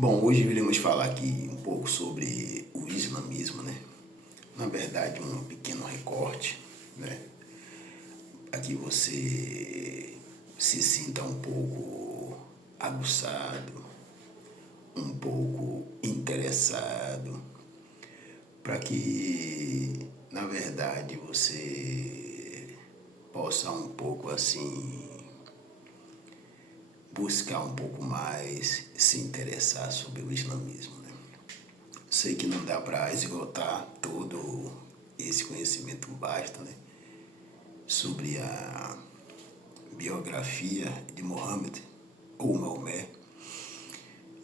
Bom, hoje iremos falar aqui um pouco sobre o islamismo, né? Na verdade, um pequeno recorte, né? Para que você se sinta um pouco aguçado, um pouco interessado, para que, na verdade, você possa um pouco assim buscar um pouco mais, se interessar sobre o islamismo, né? Sei que não dá para esgotar todo esse conhecimento vasto, né, sobre a biografia de Mohammed ou Maomé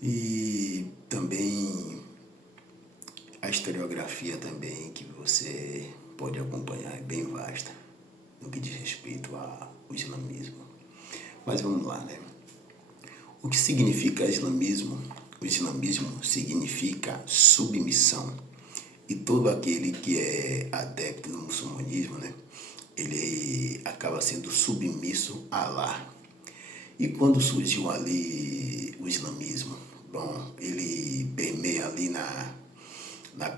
e também a historiografia também que você pode acompanhar é bem vasta no que diz respeito ao islamismo. Mas vamos lá, né? O que significa islamismo? O islamismo significa submissão. E todo aquele que é adepto do muçulmanismo, né, ele acaba sendo submisso a Allah. E quando surgiu ali o islamismo? Bom, ele permeia ali na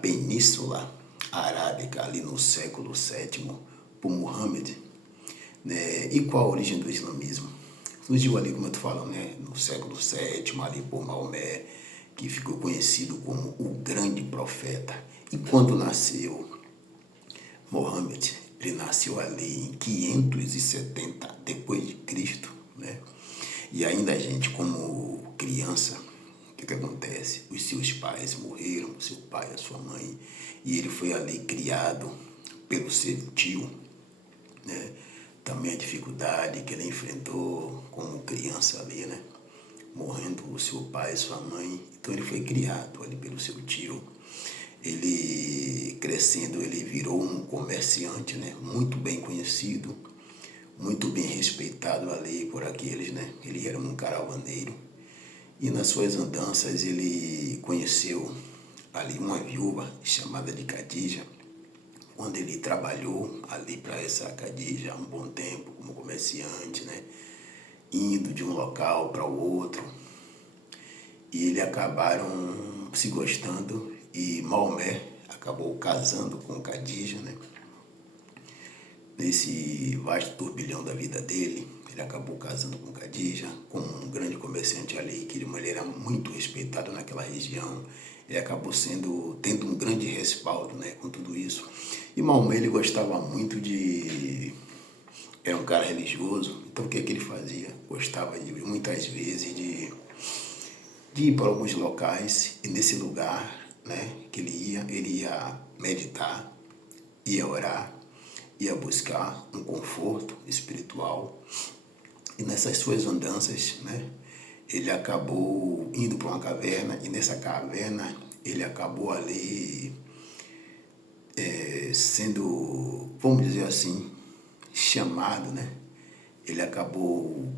Península Arábica, ali no século VII, por Muhammad. Né? E qual a origem do islamismo? Surgiu ali, como eu estou falando, né, no século VII, ali por Maomé, que ficou conhecido como o grande profeta. E quando nasceu Mohammed, ele nasceu ali em 570 depois de Cristo, né? E ainda a gente, como criança, o que acontece? Os seus pais morreram, seu pai, a sua mãe, e ele foi ali criado pelo seu tio, né? Também a dificuldade que ele enfrentou como criança ali, né? Morrendo o seu pai e sua mãe. Então ele foi criado ali pelo seu tio. Ele, crescendo, ele virou um comerciante, né? Muito bem conhecido, muito bem respeitado ali por aqueles, né? Ele era um caravaneiro. E nas suas andanças ele conheceu ali uma viúva chamada de Khadija, onde ele trabalhou ali para essa Khadija há um bom tempo como comerciante, né? Indo de um local para o outro. E eles acabaram se gostando e Maomé acabou casando com Khadija, né? Nesse vasto turbilhão da vida dele, ele acabou casando com Khadija, com um grande comerciante ali, que ele era muito respeitado naquela região. Ele acabou tendo um grande respaldo, né, com tudo isso. E Maomé, ele gostava muito era um cara religioso, então o que ele fazia? Gostava muitas vezes de ir para alguns locais, e nesse lugar, né, que ele ia meditar, ia orar, ia buscar um conforto espiritual. E nessas suas andanças, né, ele acabou indo para uma caverna, e nessa caverna ele acabou ali sendo, vamos dizer assim, chamado, né? Ele acabou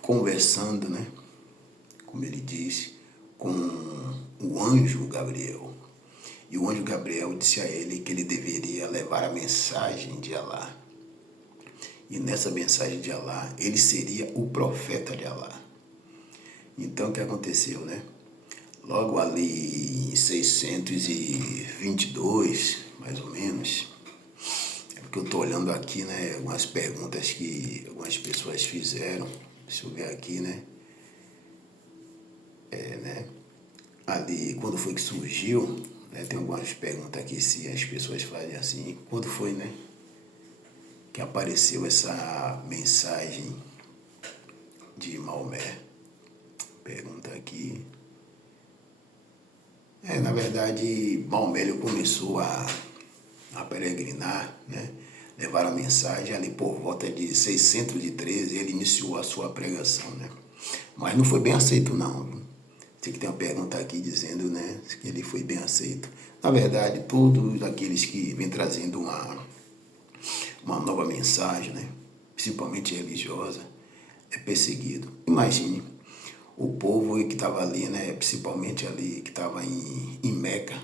conversando, né, como ele diz, com o anjo Gabriel. E o anjo Gabriel disse a ele que ele deveria levar a mensagem de Allah. E nessa mensagem de Allah, ele seria o profeta de Allah. Então, o que aconteceu, né? Logo ali em 622, mais ou menos, é porque eu estou olhando aqui, né, algumas perguntas que algumas pessoas fizeram. Deixa eu ver aqui, né? Ali, quando foi que surgiu, né, tem algumas perguntas aqui, se as pessoas fazem assim, quando foi, né, que apareceu essa mensagem de Maomé? Pergunta aqui. Na verdade, Maomé ele começou a peregrinar, né, levar a mensagem ali por volta de 613, ele iniciou a sua pregação, né? Mas não foi bem aceito, não. Tem que ter uma pergunta aqui dizendo, né, que ele foi bem aceito. Na verdade, todos aqueles que vêm trazendo uma nova mensagem, né, principalmente religiosa, é perseguido. Imagine o povo que estava ali, né, principalmente ali que estava em Meca,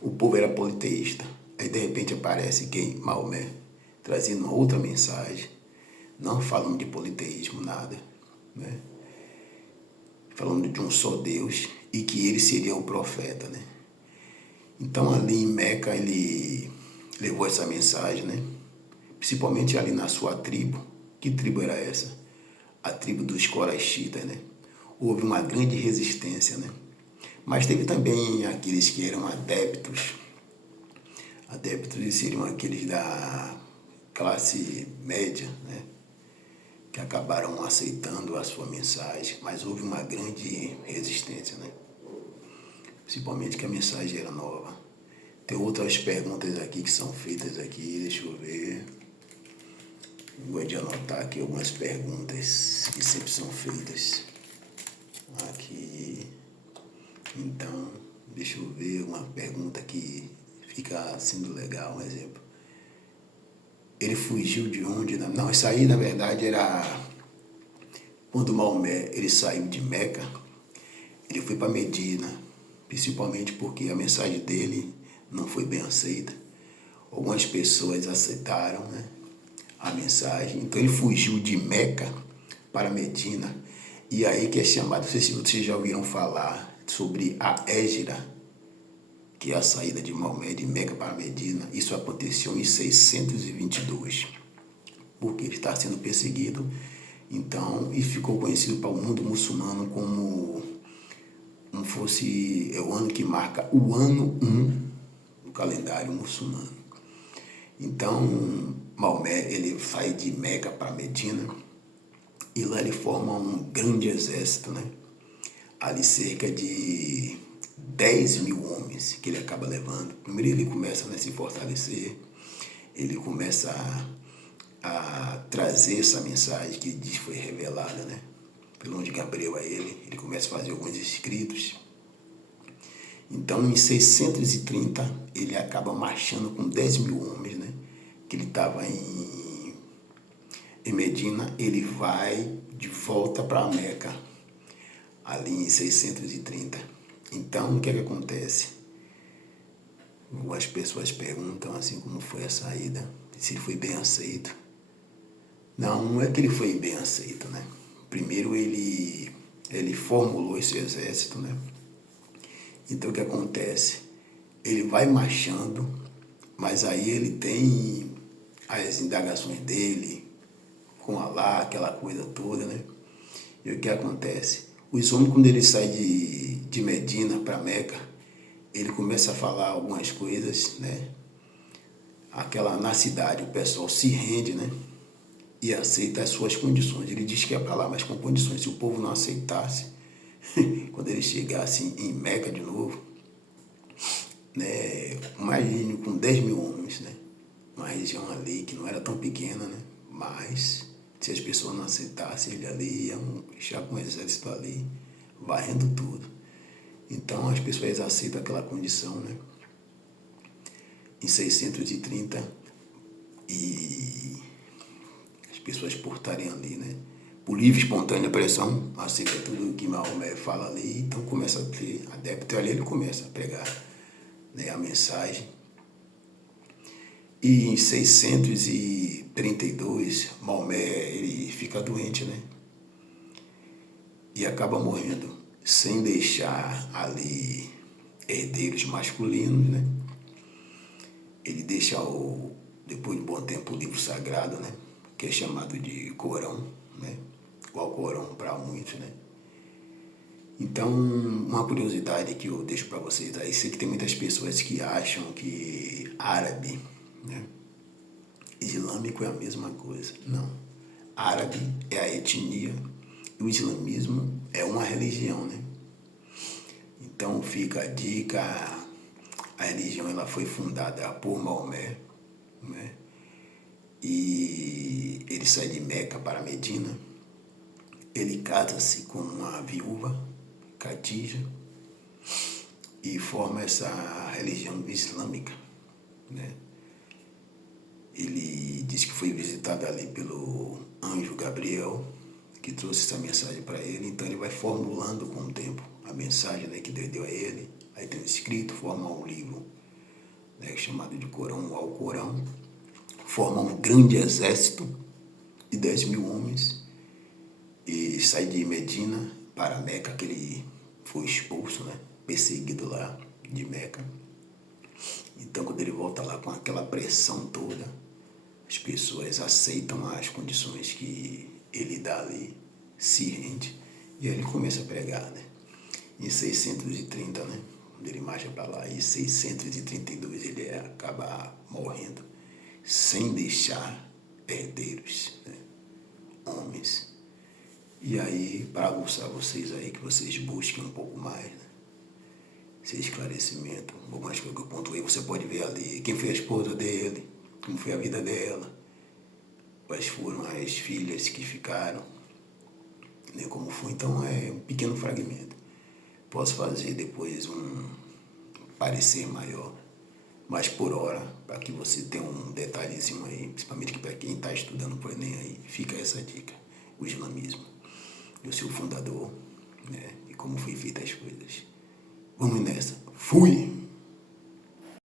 o povo era politeísta. Aí de repente aparece quem? Maomé, trazendo uma outra mensagem, não falando de politeísmo, nada, né? Falando de um só Deus e que ele seria o profeta, né? Então ali em Meca ele levou essa mensagem, né? Principalmente ali na sua tribo. Que tribo era essa? A tribo dos Coraxitas, né? Houve uma grande resistência, né? Mas teve também aqueles que eram adeptos. Adeptos seriam aqueles da classe média, né? Que acabaram aceitando a sua mensagem, mas houve uma grande resistência, né? Principalmente que a mensagem era nova. Tem outras perguntas aqui que são feitas aqui, deixa eu ver. Vou de anotar aqui algumas perguntas que sempre são feitas aqui. Então, deixa eu ver uma pergunta que fica sendo legal, um exemplo. Ele fugiu de onde? Não, isso aí na verdade era quando Maomé ele saiu de Meca, ele foi para Medina, principalmente porque a mensagem dele não foi bem aceita. Algumas pessoas aceitaram, né, a mensagem, então ele fugiu de Meca para Medina. E aí que é chamado, não sei se vocês já ouviram falar sobre a Hégira, que é a saída de Maomé de Meca para Medina. Isso aconteceu em 622, porque ele está sendo perseguido, então, e ficou conhecido para o mundo muçulmano como fosse o ano que marca o ano 1 do calendário muçulmano. Então, Maomé ele sai de Meca para Medina e lá ele forma um grande exército, né? Ali cerca de 10 mil homens que ele acaba levando. Primeiro ele começa a se fortalecer, ele começa a trazer essa mensagem que diz foi revelada, né? Pelo anjo Gabriel a ele. Ele começa a fazer alguns escritos. Então, em 630, ele acaba marchando com 10 mil homens, né? Que ele estava em Medina, ele vai de volta para Meca, ali em 630. Então, o que é que acontece? As pessoas perguntam assim como foi a saída, se ele foi bem aceito. Não é que ele foi bem aceito, né? Primeiro ele formulou esse exército, né? Então o que acontece? Ele vai marchando, mas aí ele tem as indagações dele com Alá, aquela coisa toda, né? E o que acontece? Os homens, quando ele sai de Medina para Meca, ele começa a falar algumas coisas, né? Na cidade o pessoal se rende, né? E aceita as suas condições. Ele diz que é para lá, mas com condições. Se o povo não aceitasse, quando ele chegasse em Meca de novo, né? Imagine com 10 mil homens, né? Uma região ali que não era tão pequena, né? Mas se as pessoas não aceitassem, ele ali ia deixar com o exército ali, varrendo tudo. Então as pessoas aceitam aquela condição, né? Em 630, e as pessoas por estarem ali, né? Por livre e espontânea pressão, aceita tudo que Maomé fala ali, então começa a ter adepto, ali ele começa a pegar, né, a mensagem. E em 632, Maomé ele fica doente, né? E acaba morrendo, sem deixar ali herdeiros masculinos, né? Ele deixa, depois de um bom tempo, o livro sagrado, né? Que é chamado de Corão, né? Igual Corão para muitos, né? Então, uma curiosidade que eu deixo para vocês aí, sei que tem muitas pessoas que acham que árabe, né, islâmico é a mesma coisa. Não. Árabe é a etnia e o islamismo é uma religião, né? Então fica a dica, a religião ela foi fundada por Maomé, né? E ele sai de Meca para Medina, ele casa-se com uma viúva, Khadija, e forma essa religião islâmica, né? Ele diz que foi visitado ali pelo anjo Gabriel, que trouxe essa mensagem para ele. Então ele vai formulando com o tempo a mensagem, né, que Deus deu a ele. Aí tem escrito, forma um livro, né, chamado de Corão, o Alcorão. Forma um grande exército de 10 mil homens e sai de Medina para Meca, que ele foi expulso, né? perseguido lá de Meca. Então, quando ele volta lá com aquela pressão toda, as pessoas aceitam as condições que ele dá ali, se rende, e aí ele começa a pregar, né? Em 630, né? Quando ele marcha para lá, em 632 ele acaba morrendo, sem deixar herdeiros, né? Homens. E aí, para aguçar vocês aí, que vocês busquem um pouco mais, né? Esse esclarecimento, algumas coisas que eu pontuei, você pode ver ali quem foi a esposa dele, como foi a vida dela, quais foram as filhas que ficaram, né, como foi. Então é um pequeno fragmento. Posso fazer depois um parecer maior, mas por hora, para que você tenha um detalhezinho aí, principalmente para quem está estudando para o Enem aí, fica essa dica, o islamismo, o seu fundador, né, e como foi feita as coisas. Vamos nessa. Fui!